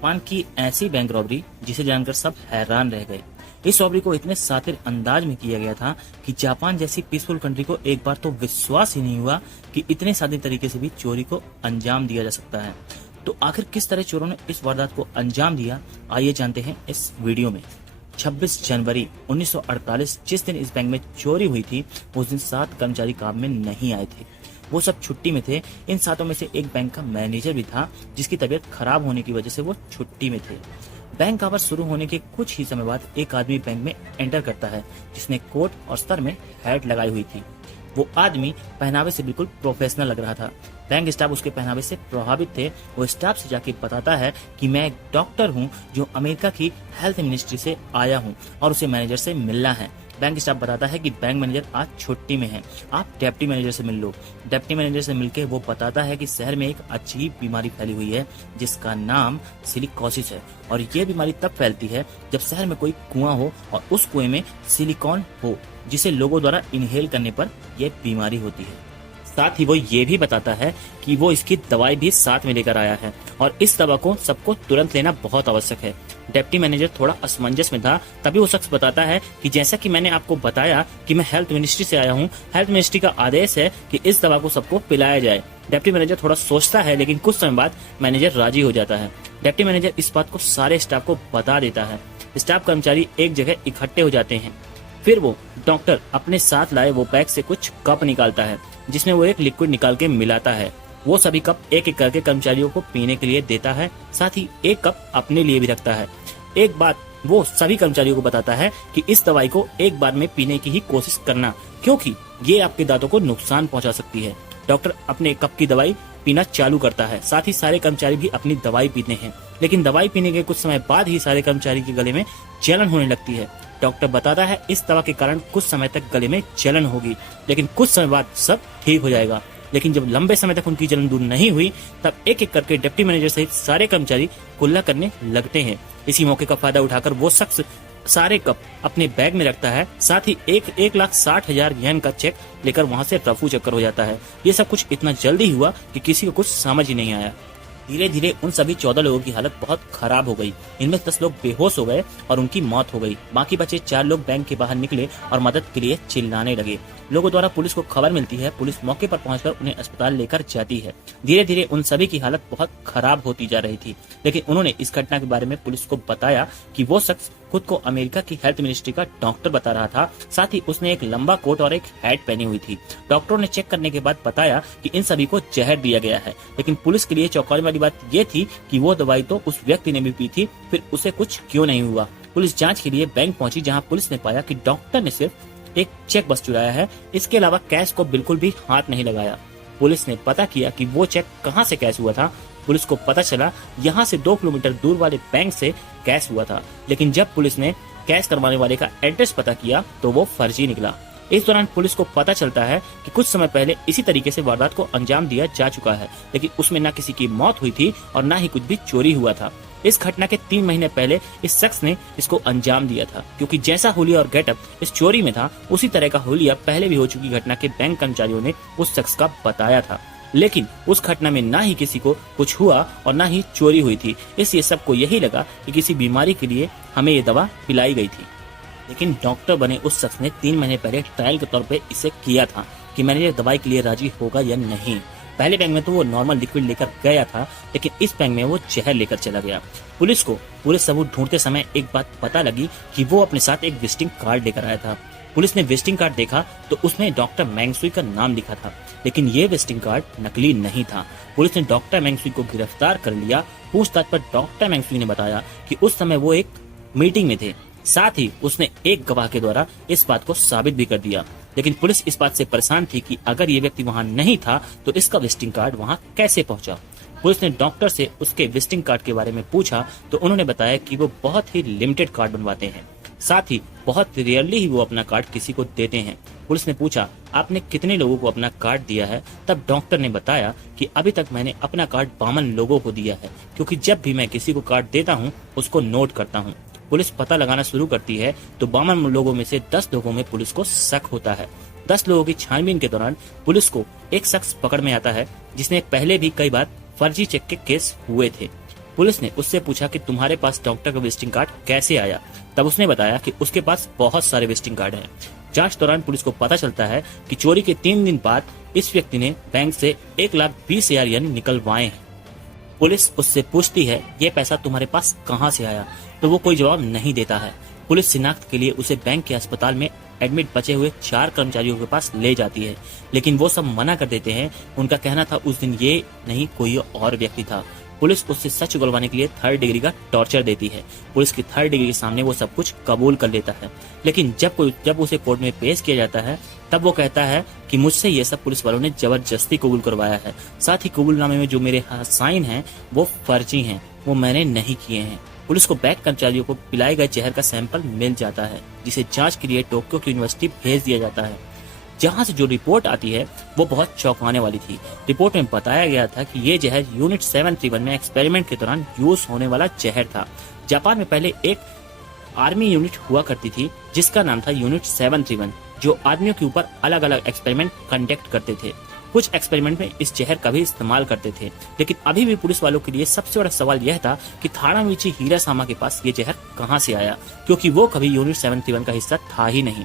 Japan की ऐसी bank robbery जिसे जानकर सब हैरान रह गए। इस रॉबरी को इतने सातिर अंदाज में किया गया था कि जापान जैसी पीसफुल कंट्री को एक बार तो विश्वास ही नहीं हुआ कि इतने सादे तरीके से भी चोरी को अंजाम दिया जा सकता है। तो आखिर किस तरह चोरों ने इस वारदात को अंजाम दिया, आइए जानते हैं इस वीडियो में। 26 जनवरी 1948 जिस दिन इस बैंक में चोरी हुई थी, उस दिन 7 कर्मचारी काम में नहीं आए थे। वो सब छुट्टी में थे। इन 7 में से एक बैंक का मैनेजर भी था जिसकी तबीयत खराब होने की वजह से वो छुट्टी में थे। बैंक आवर शुरू होने के कुछ ही समय बाद एक आदमी बैंक में एंटर करता है जिसने कोट और सर में हैट लगाई हुई थी। वो आदमी पहनावे से बिल्कुल प्रोफेशनल लग रहा था। बैंक स्टाफ उसके पहनावे से प्रभावित थे। वो स्टाफ से जाके बताता है कि मैं एक डॉक्टर हूँ जो अमेरिका की हेल्थ मिनिस्ट्री से आया हूँ और उसे मैनेजर से मिलना है। बैंक स्टाफ बताता है कि बैंक मैनेजर आज छुट्टी में है, आप डिप्टी मैनेजर से मिल लो। डिप्टी मैनेजर से मिलके वो बताता है कि शहर में एक अजीब बीमारी फैली हुई है जिसका नाम सिलिकोसिस है और ये बीमारी तब फैलती है जब शहर में कोई कुआं हो और उस कुएं में सिलिकॉन हो जिसे लोगों द्वारा इनहेल करने पर यह बीमारी होती है। साथ ही वो ये भी बताता है कि वो इसकी दवाई भी साथ में लेकर आया है और इस दवा को सबको तुरंत लेना बहुत आवश्यक है। डिप्टी मैनेजर थोड़ा असमंजस में था। तभी वो शख्स बताता है कि जैसा कि मैंने आपको बताया कि मैं हेल्थ मिनिस्ट्री से आया हूँ, हेल्थ मिनिस्ट्री का आदेश है कि इस दवा को सबको पिलाया जाए। डिप्टी मैनेजर थोड़ा सोचता है लेकिन कुछ समय बाद मैनेजर राजी हो जाता है। डिप्टी मैनेजर इस बात को सारे स्टाफ को बता देता है। स्टाफ कर्मचारी एक जगह इकट्ठे हो जाते हैं। फिर वो डॉक्टर अपने साथ लाए वो बैग से कुछ कप निकालता है जिसमें वो एक लिक्विड निकाल के मिलाता है। वो सभी कप एक एक करके कर्मचारियों को पीने के लिए देता है, साथ ही एक कप अपने लिए भी रखता है। एक बात वो सभी कर्मचारियों को बताता है कि इस दवाई को एक बार में पीने की ही कोशिश करना क्योंकि ये आपके दांतों को नुकसान पहुंचा सकती है। डॉक्टर अपने कप की दवाई पीना चालू करता है, साथ ही सारे कर्मचारी भी अपनी दवाई पीते हैं। लेकिन दवाई पीने के कुछ समय बाद ही सारे कर्मचारी के गले में जलन होने लगती है। डॉक्टर बताता है इस दवा के कारण कुछ समय तक गले में जलन होगी लेकिन कुछ समय बाद सब ठीक हो जाएगा। लेकिन जब लंबे समय तक उनकी जलन दूर नहीं हुई तब एक एक करके डिप्टी मैनेजर सहित सारे कर्मचारी कुल्ला करने लगते हैं। इसी मौके का फायदा उठाकर वो शख्स सारे कप अपने बैग में रखता है, साथ ही 1,60,000 येन का चेक लेकर वहाँ से रफू चक्कर हो जाता है। ये सब कुछ इतना जल्दी हुआ कि किसी को कुछ समझ ही नहीं आया। धीरे धीरे उन सभी 14 लोगों की हालत बहुत खराब हो गई। इनमें 10 लोग बेहोश हो गए और उनकी मौत हो गई। बाकी बचे 4 लोग बैंक के बाहर निकले और मदद के लिए चिल्लाने लगे। लोगों द्वारा पुलिस को खबर मिलती है। पुलिस मौके पर पहुंचकर उन्हें अस्पताल लेकर जाती है। धीरे धीरे उन सभी की हालत बहुत खराब होती जा रही थी, लेकिन उन्होंने इस घटना के बारे में पुलिस को बताया कि वो शख्स खुद को अमेरिका की हेल्थ मिनिस्ट्री का डॉक्टर बता रहा था। साथ ही उसने एक लंबा कोट और एक हैट पहनी हुई थी। डॉक्टरों ने चेक करने के बाद बताया कि इन सभी को जहर दिया गया है, लेकिन पुलिस के लिए चौंकाने वाली बात ये थी कि वो दवाई तो उस व्यक्ति ने भी पी थी, फिर उसे कुछ क्यों नहीं हुआ। पुलिस जांच के लिए बैंक पहुंची जहां पुलिस ने पाया कि डॉक्टर ने सिर्फ एक चेक बस चुराया है, इसके अलावा कैश को बिल्कुल भी हाथ नहीं लगाया। पुलिस ने पता किया कि वो चेक कहां से कैश हुआ था। पुलिस को पता चला यहाँ से 2 किलोमीटर दूर वाले बैंक से कैश हुआ था, लेकिन जब पुलिस ने कैश करवाने वाले का एड्रेस पता किया तो वो फर्जी निकला। इस दौरान पुलिस को पता चलता है कि कुछ समय पहले इसी तरीके से वारदात को अंजाम दिया जा चुका है, लेकिन उसमें न किसी की मौत हुई थी और न ही कुछ भी चोरी हुआ था। इस घटना के 3 महीने पहले इस शख्स ने इसको अंजाम दिया था, क्योंकि जैसा हुलिया और गेटअप इस चोरी में था उसी तरह का हुलिया पहले भी हो चुकी घटना के बैंक कर्मचारियों ने उस शख्स का बताया था। लेकिन उस घटना में ना ही किसी को कुछ हुआ और ना ही चोरी हुई थी, इसलिए सबको यही लगा कि किसी बीमारी के लिए हमें ये दवा पिलाई गई थी। लेकिन डॉक्टर बने उस शख्स ने 3 महीने पहले ट्रायल के तौर पे इसे किया था कि मैनेजर दवाई के लिए राजी होगा या नहीं। पहले बैंक में तो वो नॉर्मल लिक्विड लेकर गया था, लेकिन इस बैंक में वो जहर लेकर चला गया। पुलिस को पूरे सबूत ढूंढते समय एक बात पता लगी कि वो अपने साथ एक विजिटिंग कार्ड लेकर आया था। पुलिस ने विजिटिंग कार्ड देखा तो उसमें डॉक्टर मैंगसुई का नाम लिखा था, लेकिन ये विजिटिंग कार्ड नकली नहीं था। पुलिस ने डॉक्टर मैंगसुई को गिरफ्तार कर लिया। पूछताछ पर डॉक्टर मैंगसुई ने बताया कि उस समय वो एक मीटिंग में थे, साथ ही उसने एक गवाह के द्वारा इस बात को साबित भी कर दिया। लेकिन पुलिस इस बात से परेशान थी कि अगर ये व्यक्ति वहां नहीं था तो इसका विजिटिंग कार्ड वहां कैसे पहुंचा। पुलिस ने डॉक्टर से उसके विजिटिंग कार्ड के बारे में पूछा तो उन्होंने बताया कि वो बहुत ही लिमिटेड कार्ड बनवाते हैं, साथ ही बहुत रेयरली ही वो अपना कार्ड किसी को देते हैं। पुलिस ने पूछा आपने कितने लोगों को अपना कार्ड दिया है, तब डॉक्टर ने बताया कि अभी तक मैंने अपना कार्ड 52 लोगों को दिया है, क्योंकि जब भी मैं किसी को कार्ड देता हूँ उसको नोट करता हूँ। पुलिस पता लगाना शुरू करती है तो 52 लोगों में से 10 लोगों में पुलिस को शक होता है। 10 लोगों की छानबीन के दौरान पुलिस को एक शख्स पकड़ में आता है जिसने पहले भी कई बार फर्जी चेक के केस हुए थे। पुलिस ने उससे पूछा कि तुम्हारे पास डॉक्टर का विजिटिंग कार्ड कैसे आया। तब उसने बताया कि उसके पास बहुत सारे विजिटिंग कार्ड हैं। जांच दौरान पुलिस को पता चलता है कि चोरी के 3 दिन बाद इस व्यक्ति ने बैंक से 1,20,000 येन निकलवाए हैं। पुलिस उससे पूछती है, ये पैसा तुम्हारे पास कहाँ से आया? तो वो कोई जवाब नहीं देता है। पुलिस शिनाख्त के लिए उसे बैंक के अस्पताल में एडमिट बचे हुए 4 कर्मचारियों के पास ले जाती है, लेकिन वो सब मना कर देते हैं। उनका कहना था उस दिन ये नहीं कोई और व्यक्ति था। पुलिस उससे सच उगलवाने के लिए 3rd डिग्री का टॉर्चर देती है। पुलिस की 3rd डिग्री के सामने वो सब कुछ कबूल कर लेता है, लेकिन जब उसे कोर्ट में पेश किया जाता है तब वो कहता है कि मुझसे ये सब पुलिस वालों ने जबरदस्ती कबूल करवाया है। साथ ही कबूलनामे में जो मेरे साइन हैं वो फर्जी हैं, वो मैंने नहीं किए हैं। पुलिस को बैंक कर्मचारियों को पिलाए गए जहर का सैंपल मिल जाता है, जिसे जांच के लिए टोक्यो की यूनिवर्सिटी भेज दिया जाता है, जहां से जो रिपोर्ट आती है वो बहुत चौंकाने वाली थी। रिपोर्ट में बताया गया था कि ये जहर यूनिट 731 में एक्सपेरिमेंट के दौरान यूज होने वाला जहर था। जापान में पहले एक आर्मी यूनिट हुआ करती थी जिसका नाम था यूनिट 731, जो आदमियों के ऊपर अलग अलग एक्सपेरिमेंट कंडक्ट करते थे। कुछ एक्सपेरिमेंट में इस जहर का भी इस्तेमाल करते थे, लेकिन अभी भी पुलिस वालों के लिए सबसे बड़ा सवाल यह था कि थाडामिची हिरासामा के पास ये जहर कहां से आया, क्योंकि वो कभी यूनिट 731 का हिस्सा था ही नहीं।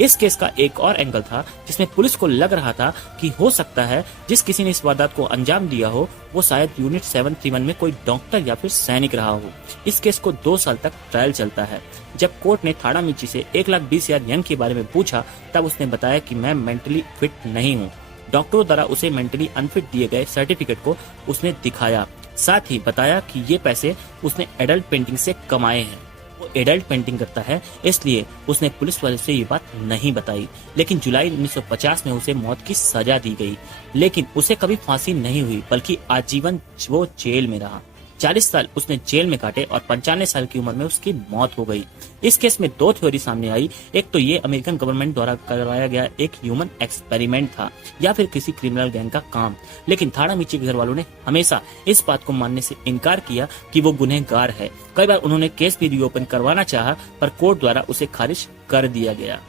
इस केस का एक और एंगल था जिसमें पुलिस को लग रहा था कि हो सकता है जिस किसी ने इस वारदात को अंजाम दिया हो वो शायद यूनिट 731 में कोई डॉक्टर या फिर सैनिक रहा हो। इस केस को 2 साल तक ट्रायल चलता है। जब कोर्ट ने थाडामिची से 1,20,000 येन के बारे में पूछा तब उसने बताया कि मैं मेंटली फिट नहीं हूँ। डॉक्टरों द्वारा उसे मेंटली अनफिट दिए गए सर्टिफिकेट को उसने दिखाया, साथ ही बताया कि ये पैसे उसने एडल्ट पेंटिंग से कमाए हैं। वो एडल्ट पेंटिंग करता है, इसलिए उसने पुलिस वाले से ये बात नहीं बताई। लेकिन जुलाई 1950 में उसे मौत की सजा दी गई, लेकिन उसे कभी फांसी नहीं हुई बल्कि आजीवन वो जेल में रहा। 40 साल उसने जेल में काटे और 95 साल की उम्र में उसकी मौत हो गई। इस केस में 2 थ्योरी सामने आई। एक तो ये अमेरिकन गवर्नमेंट द्वारा करवाया गया एक ह्यूमन एक्सपेरिमेंट था या फिर किसी क्रिमिनल गैंग का काम, लेकिन थाडामिची के घर वालों ने हमेशा इस बात को मानने से इनकार किया कि वो गुनहगार है। कई बार उन्होंने केस भी रीओपन करवाना चाहा, पर कोर्ट द्वारा उसे खारिज कर दिया गया।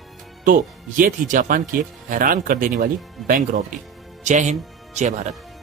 तो ये थी जापान की एक हैरान कर देने वाली बैंक रॉबरी। जय हिंद, जय भारत।